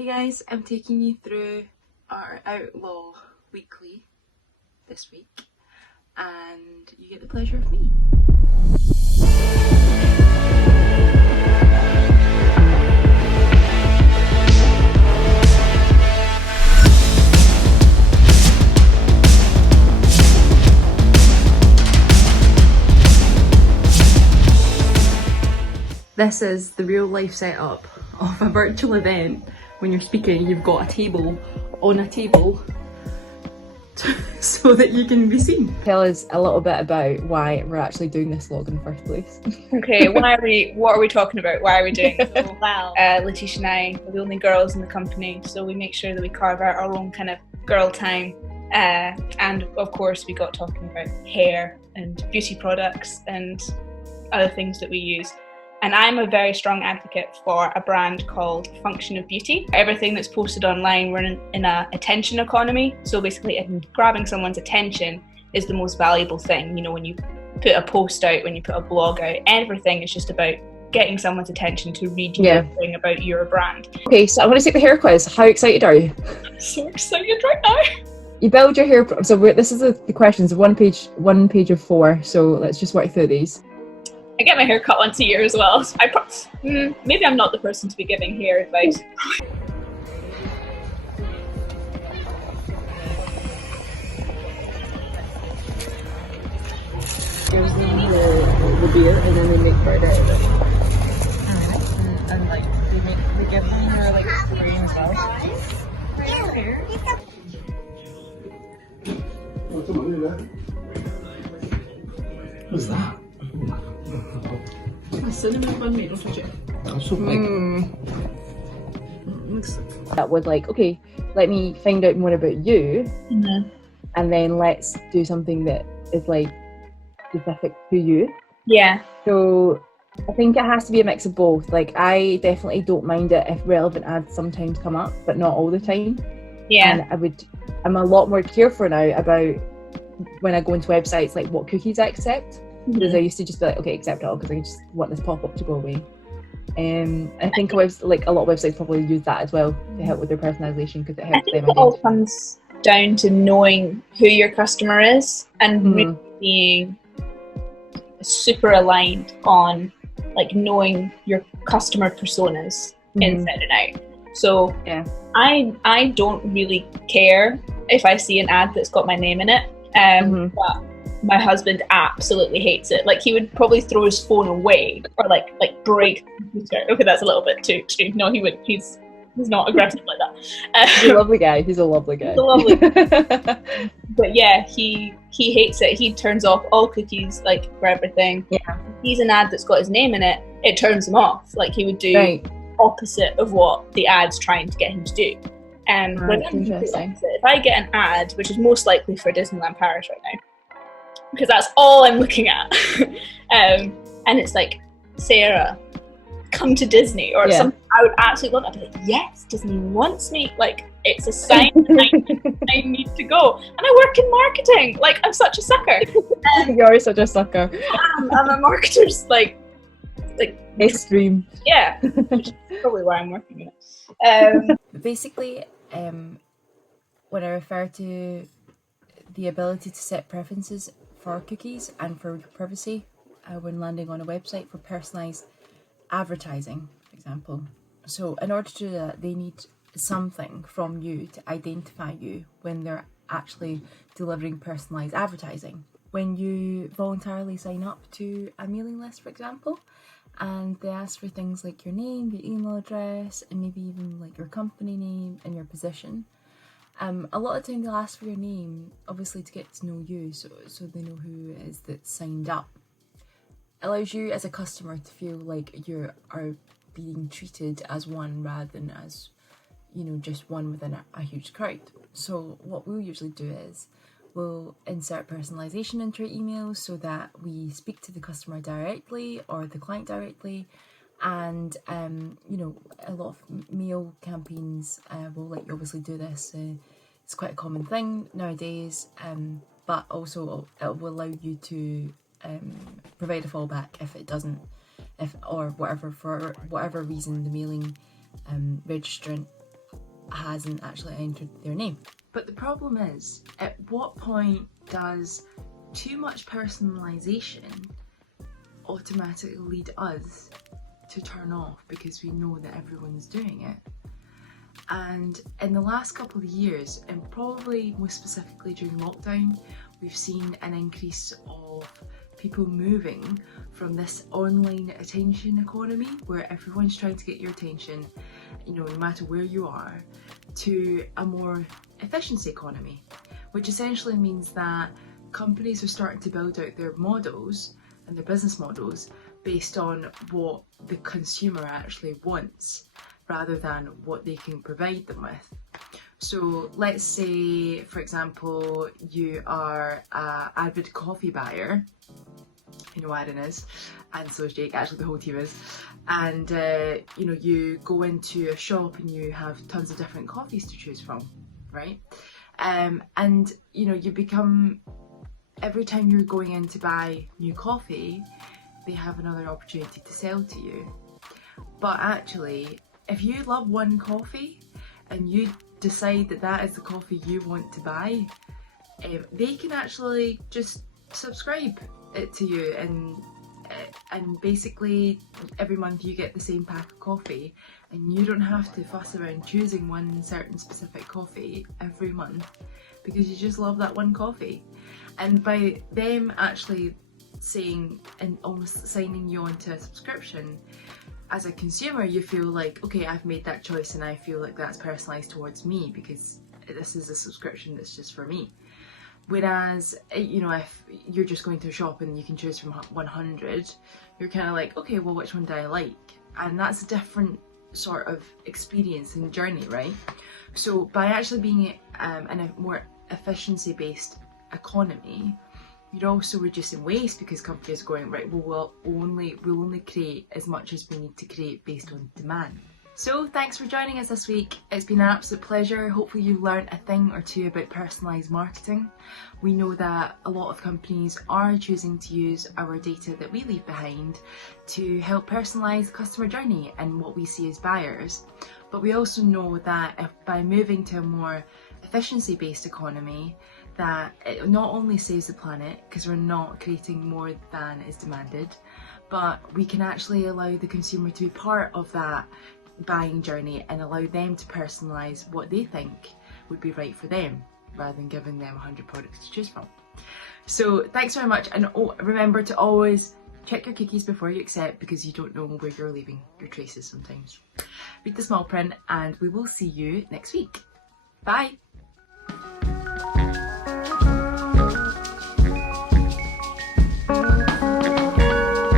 Hey guys, I'm taking you through our Outlaw weekly this week, and you get the pleasure of me. This is the real life setup of a virtual event. When you're speaking, you've got a table on a table so that you can be seen. Tell us a little bit about why we're actually doing this vlog in the first place. Okay, what are we talking about? Why are we doing it? So, Letitia and I are the only girls in the company, so we make sure that we carve out our own kind of girl time. And of course, we got talking about hair and beauty products and other things that we use. And I'm a very strong advocate for a brand called Function of Beauty. Everything that's posted online, we're in an attention economy. So basically, grabbing someone's attention is the most valuable thing. You know, when you put a post out, when you put a blog out, everything is just about getting someone's attention to read your thing about your brand. Okay, so I want to take the hair quiz. How excited are you? I'm so excited right now. You build your hair. So this is the questions. One page of 4. So let's just work through these. I get my hair cut once a year as well. So maybe I'm not the person to be giving hair advice. Here's the beer, and then they make bread out of it. And like they give them your like spray as well. What's that? A cinnamon bun made of it. That's so big. That would like, okay, let me find out more about you, and then let's do something that is like specific to you. Yeah. So I think it has to be a mix of both. Like I definitely don't mind it if relevant ads sometimes come up, but not all the time. Yeah. And I'm a lot more careful now about when I go into websites, like what cookies I accept. Because I used to just be like, okay, accept it all, because I just want this pop-up to go away. I think a lot of websites probably use that as well to help with their personalization, because it helps them. It all comes down to knowing who your customer is and really being super aligned on like knowing your customer personas inside and out. So I don't really care if I see an ad that's got my name in it, but my husband absolutely hates it. Like he would probably throw his phone away or like break the computer. Okay, that's a little bit too extreme. No, he wouldn't. He's not aggressive like that. He's a lovely guy. He's a lovely guy. But yeah, he hates it. He turns off all cookies like for everything. Yeah. If he's an ad that's got his name in it, it turns him off. Like he would do opposite of what the ad's trying to get him to do. And if I get an ad, which is most likely for Disneyland Paris right now, because that's all I'm looking at, and it's like, Sarah, come to Disney, or something, I would absolutely love it. I'd be like, yes, Disney wants me. Like, it's a sign that I need to go. And I work in marketing. Like, I'm such a sucker. You're such a sucker. I'm a marketer's like extreme. Yeah, which is probably why I'm working in it. Basically, when I refer to the ability to set preferences for cookies and for privacy when landing on a website for personalised advertising, for example. So in order to do that, they need something from you to identify you when they're actually delivering personalised advertising. When you voluntarily sign up to a mailing list, for example, and they ask for things like your name, your email address, and maybe even like your company name and your position. A lot of the time they'll ask for your name, obviously to get to know you, so they know who it is that's signed up. It allows you as a customer to feel like you are being treated as one rather than as, just one within a huge crowd. So what we'll usually do is we'll insert personalisation into our emails so that we speak to the customer directly or the client directly. And a lot of mail campaigns will let you obviously do this. It's quite a common thing nowadays, but also it will allow you to provide a fallback if it doesn't, for whatever reason the mailing registrant hasn't actually entered their name. But the problem is, at what point does too much personalisation automatically lead us to turn off because we know that everyone's doing it? And in the last couple of years, and probably most specifically during lockdown, we've seen an increase of people moving from this online attention economy where everyone's trying to get your attention, no matter where you are, to a more efficiency economy, which essentially means that companies are starting to build out their models and their business models based on what the consumer actually wants rather than what they can provide them with. So let's say, for example, you are an avid coffee buyer. You know Aaron is, and so is Jake, actually the whole team is, and you go into a shop and you have tons of different coffees to choose from, right? And you become, every time you're going in to buy new coffee, they have another opportunity to sell to you. But actually, if you love one coffee and you decide that that is the coffee you want to buy, they can actually just subscribe it to you, and basically every month you get the same pack of coffee, and you don't have to fuss around choosing one certain specific coffee every month because you just love that one coffee. And by them actually saying and almost signing you onto a subscription, as a consumer you feel like, okay, I've made that choice and I feel like that's personalised towards me because this is a subscription that's just for me. Whereas, if you're just going to a shop and you can choose from 100, you're kind of like, okay, well, which one do I like? And that's a different sort of experience and journey, right? So by actually being in a more efficiency-based economy, you're also reducing waste because companies are going, right, well, we'll only create as much as we need to create based on demand. So thanks for joining us this week. It's been an absolute pleasure. Hopefully you learned a thing or two about personalised marketing. We know that a lot of companies are choosing to use our data that we leave behind to help personalise the customer journey and what we see as buyers. But we also know that by moving to a more efficiency-based economy, that it not only saves the planet because we're not creating more than is demanded, but we can actually allow the consumer to be part of that buying journey and allow them to personalise what they think would be right for them rather than giving them 100 products to choose from. So thanks very much, and remember to always check your cookies before you accept because you don't know where you're leaving your traces sometimes. Read the small print and we will see you next week. Bye!